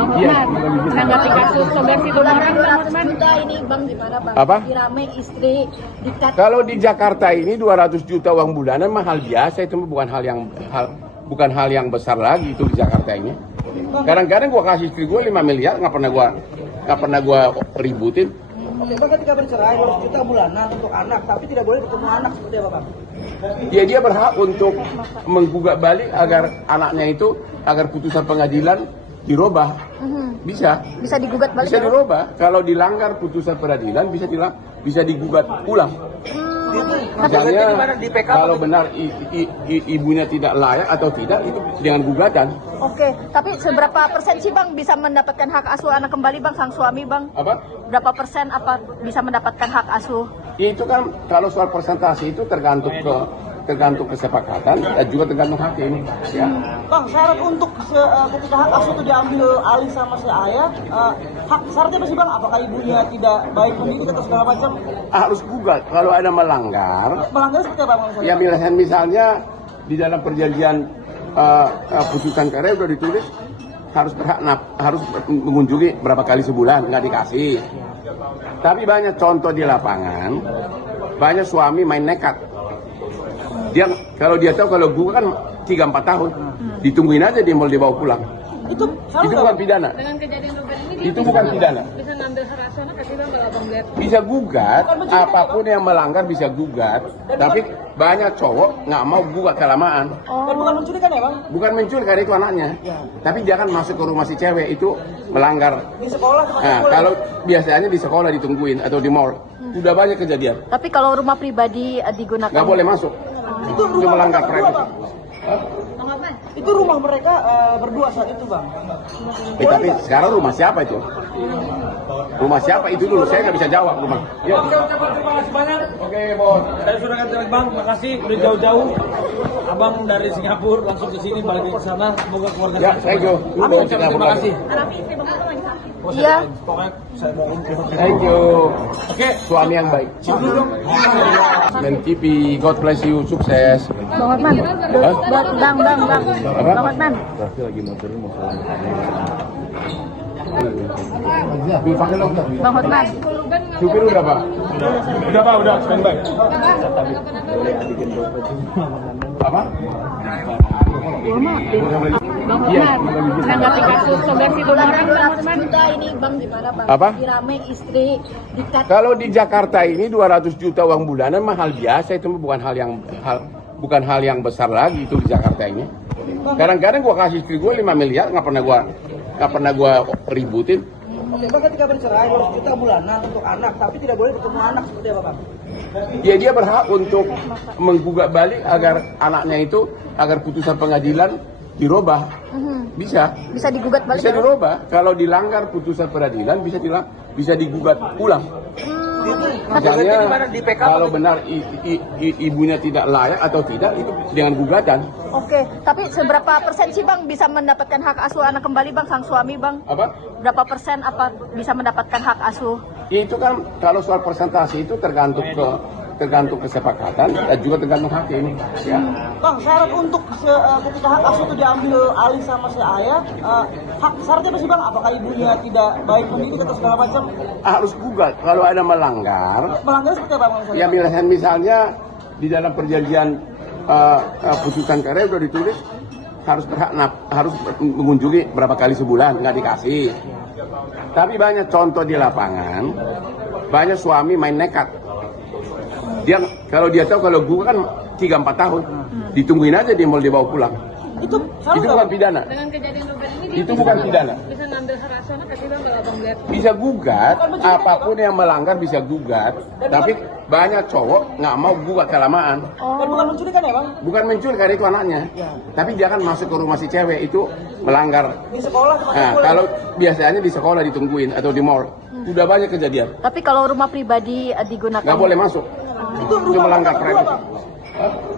Bang Iya. Hotman, menanggapi kasus konversi rumah orang Bang Hotman. Juta ini Bang gimana Bang? Apa? Dirame istri dikat. Kalau di Jakarta ini 200 juta uang bulanan mahal biasa, itu bukan hal yang besar lagi itu di Jakarta ini. Kadang-kadang gua kasih istri gua 5 miliar nggak pernah gua ributin. Oke, Bang, ketika bercerai 200 juta bulanan untuk anak, tapi tidak boleh ketemu anak seperti apa, Bang? Ya dia berhak untuk menggugat balik agar anaknya itu, agar putusan pengadilan dirubah. Bisa Bisa digugat balik. bisa dirubah. Kalau dilanggar putusan peradilan bisa digugat ulang. Misalnya kalau benar ibunya tidak layak atau tidak, itu dengan gugatan. Oke, tapi seberapa persen sih Bang bisa mendapatkan hak asuh anak kembali Bang, sang suami Bang? Apa? Berapa persen apa bisa mendapatkan hak asuh? Itu kan kalau soal persentase itu tergantung kesepakatan dan juga tergantung hakim. Ya. Bang, syarat untuk ketika hak asuh itu diambil alih sama si ayah, syaratnya apa sih Bang? Apakah ibunya tidak baik mendidik atau segala macam? Harus gugat kalau ada melanggar. Melanggar seperti apa Bang? Ya misalnya di dalam perjanjian putusan karya sudah ditulis harus mengunjungi berapa kali sebulan, nggak dikasih. Tapi banyak contoh di lapangan, banyak suami main nekat. Kalau dia tahu kalau gue kan 3-4 tahun, ditungguin aja dia mau dibawa pulang. Itu Bukan pidana. Dengan kejadian Ruben ini Itu bukan pidana. bisa ngambil hak asuh anak kasih Bang kalau Abang lihat. Bisa gugat, apapun yang melanggar bisa gugat. Tapi banyak cowok nggak mau gugat kelamaan. Dan bukan mencuri kan ya Bang? Bukan mencuri karena itu anaknya. Tapi jangan masuk ke rumah si cewek, itu melanggar. Di sekolah Nah, kalau biasanya di sekolah ditungguin atau di mall, udah banyak kejadian. Tapi kalau rumah pribadi digunakan Nggak boleh masuk. itu Itu rumah melanggar mereka berdua, privasi. Bang. Itu rumah mereka berdua saat itu Bang. Tapi sekarang rumah siapa itu? Rumah siapa itu dulu? Saya nggak bisa jawab rumah. Ya. Terima kasih banyak. Oke, bos. Saya sudah katakan Bang, makasih udah jauh-jauh. Abang dari Singapura langsung ke sini balik ke sana. Semoga keluarga Ya, thank you. Amin. Terima kasih. Iya. Pokoknya saya mohon terima kasih. Thank you. Oke, Suami yang baik. cium dulu dong. Men TV, God bless you, sukses. Bang Hotman. Bang Apa? Hotman. Bang Hotman. Supir udah pak? Udah pak, udah standby. Apa? Bang Hotman, menanggapi kasus konversi rumah orang Bang Hotman. Juta ini Bang gimana Bang? Apa? Dirame istri dikat. Kalau di Jakarta ini 200 juta uang bulanan mahal biasa, itu bukan hal yang besar lagi itu di Jakarta ini. Kadang-kadang gua kasih istri gua 5 miliar nggak pernah gua ributin. Oke, Bang, ketika bercerai 200 juta bulanan untuk anak, tapi tidak boleh ketemu anak seperti apa Bang? Ya dia berhak untuk menggugat balik agar anaknya itu, agar putusan pengadilan dirubah. Bisa Bisa digugat balik. bisa dirubah. Kalau dilanggar putusan peradilan bisa digugat ulang. Misalnya kalau benar ibunya tidak layak atau tidak, itu dengan gugatan. Oke, tapi seberapa persen sih Bang bisa mendapatkan hak asuh anak kembali Bang, sang suami Bang? Apa? Berapa persen apa bisa mendapatkan hak asuh? Itu kan kalau soal persentase itu tergantung kesepakatan dan juga tergantung hakim. Ya. Bang, syarat untuk ketika hak asuh itu diambil alih sama si ayah, syaratnya apa sih Bang? Apakah ibunya tidak baik mendidik atau segala macam? Harus gugat kalau ada melanggar. Melanggar seperti apa Bang? Ya misalnya di dalam perjanjian putusan karya sudah ditulis harus mengunjungi berapa kali sebulan, nggak dikasih. Tapi banyak contoh di lapangan, banyak suami main nekat. Kalau dia tahu kalau gue kan 3-4 tahun, ditungguin aja dia mau dibawa pulang. Itu Bukan pidana. Dengan kejadian Ruben ini Itu bukan pidana. bisa ngambil hak asuh anak kasih Bang kalau Abang lihat. Bisa gugat, apapun yang melanggar bisa gugat. Tapi banyak cowok nggak mau gugat kelamaan. Dan bukan mencuri kan ya Bang? Bukan mencuri karena itu anaknya. Tapi jangan masuk ke rumah si cewek, itu melanggar. Di sekolah Nah, kalau biasanya di sekolah ditungguin atau di mall, udah banyak kejadian. Tapi kalau rumah pribadi digunakan Nggak boleh masuk. itu Itu rumah melanggar mereka berdua, privasi. Bang.